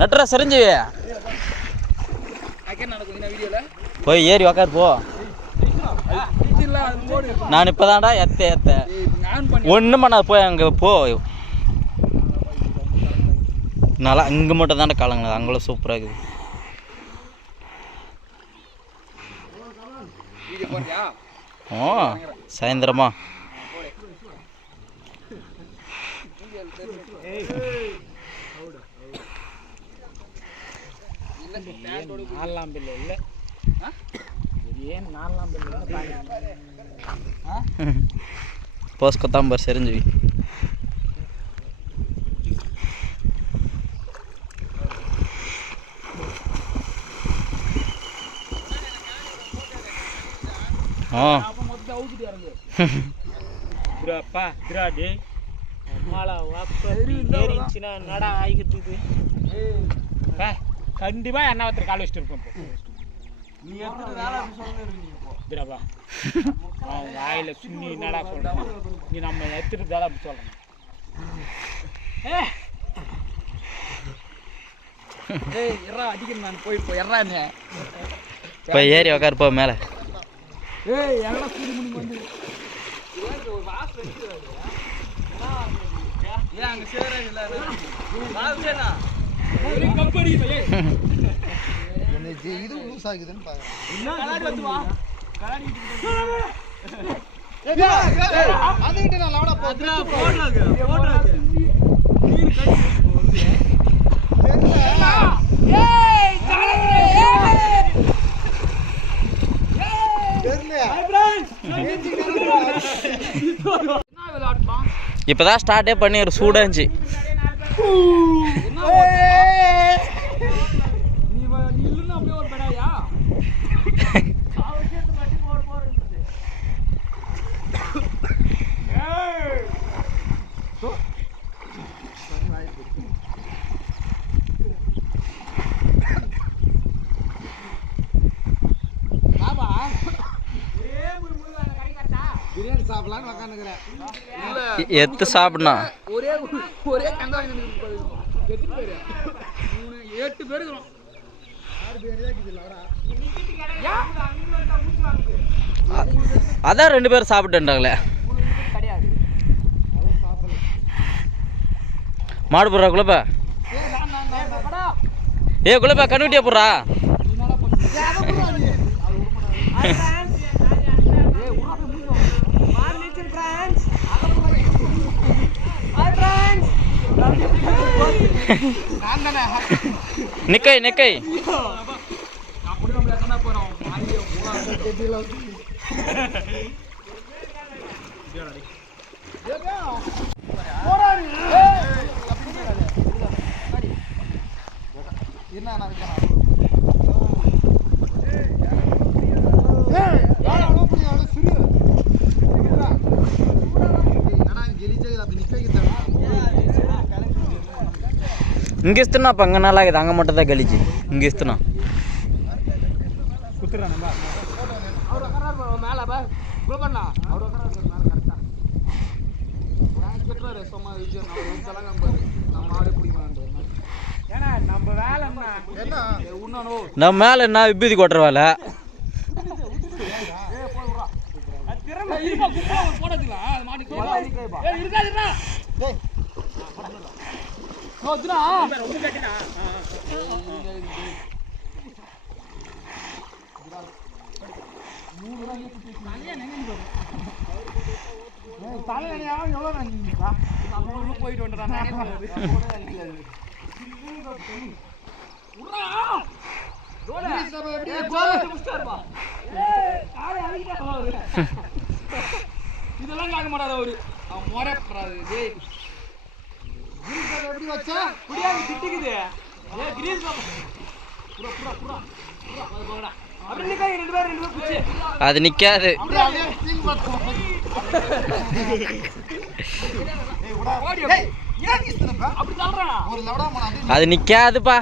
நட்டுறா செறிஞ்சி போய் ஏறி உக்காரு போ. நான் இப்போதான்டா ஏத்த ஒன்றும் பண்ணாது போய் அங்கே போ. நல்லா இங்கே மட்டும் தான்டா காலங்களா, அங்கெல்லாம் சூப்பராக இருக்குது. ஓ சாயந்தரமா போஸ்கொத்தாம்பர் செறிஞ்சு கண்டிப்பா என்ன ஒருத்தர் கால் வச்சுட்டு இருப்போம். வாயில சுண்ணி என்னடா சொல்ற, நீ நம்ம எடுத்துட்டு தான் அப்படி சொல்லணும். அடிக்கணும் நான் போய் ஏறி உக்காரு போ மேலே. இது லூஸ் ஆகுதுன்னு இப்பதான் ஸ்டார்டே பண்ணி ஒரு சூடா இருந்துச்சு. எத்து சாப்பிடணும். அதான் 2 பேரும் சாப்பிட்டுட்டாங்களே. மாடு போடுறா குழப்ப. குழப்ப கண்ணுட்டியா போடுறா. நிக்கை நிக்கை இங்கே இஸ்துனா அப்போ அங்கே நல்லா இருக்குது, அங்கே மட்டும் தான் கழிச்சு இங்கே இஸ்துனா. நம்ம மேலே என்ன விபூதி கொட்டுற வேலை. போயிட்டு வந்துடுறான். இதெல்லாம் காக்க மாட்டாரு அவரு. அவன் முறைப்படாது. எப்படி வச்சா குடியாது திட்டுக்குது. அது நிக்காது. அது நிக்காதுப்பா.